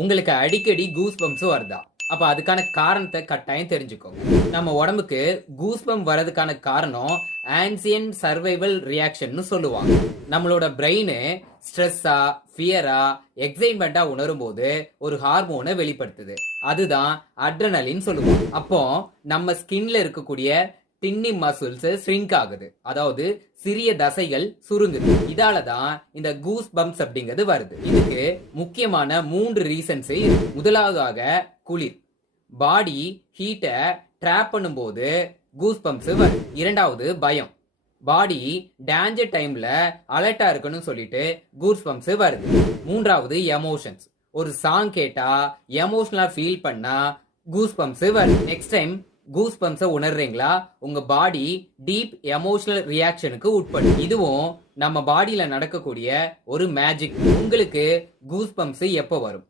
உங்களுக்கு அடிக்கடி goose bumps வருதா? அப்ப அதுக்கான காரணத்தை கட்டாயம் தெரிஞ்சுக்கோங்க. நம்ம உடம்புக்கு கூஸ் பம்ப் வரதுக்கான காரணம் ஆன்சியன் சர்வைவல் ரியாக்ஷன் சொல்லுவாங்க. நம்மளோட பிரெயின் ஸ்ட்ரெஸ்ஸா, ஃபியரா, எக்ஸைட்மெண்டா உணரும் போது ஒரு ஹார்மோனை வெளிப்படுத்துது. அதுதான் அட்ரினலின் சொல்லுவோம். அப்போ நம்ம ஸ்கின்ல இருக்கக்கூடிய டின்னி மசில்ஸ் ஷ்ரிங்க் ஆகுது. அதாவது சிறிய தசைகள் சுருங்குது. இதாலதான் இந்த கூஸ் பம்ப்ஸ் அப்படிங்கிறது வருது. இதுக்கு முக்கியமான 3 ரீசன்ஸ். முதலாவதாக குளிர். பாடி ஹீட்டை ட்ராப் பண்ணும்போது கூஸ் பம்ப்ஸ் வருது. இரண்டாவது பயம். பாடி டேஞ்சர் டைம்ல அலர்ட்டா இருக்கணும்னு சொல்லிட்டு கூஸ் பம்ப்ஸ் வருது. மூன்றாவது எமோஷன்ஸ். ஒரு சாங் கேட்டா எமோஷனலா ஃபீல் பண்ணா கூஸ் பம்ப்ஸ் வருது. நெக்ஸ்ட் டைம் கூஸ் பம்ப்ஸை உணர்றீங்களா? உங்க பாடி டீப் எமோஷனல் ரியாக்ஷனுக்கு உட்படும். இதுவும் நம்ம பாடியில நடக்கக்கூடிய ஒரு மேஜிக். உங்களுக்கு கூஸ் பம்ப்ஸ் எப்போ வரும்?